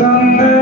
等你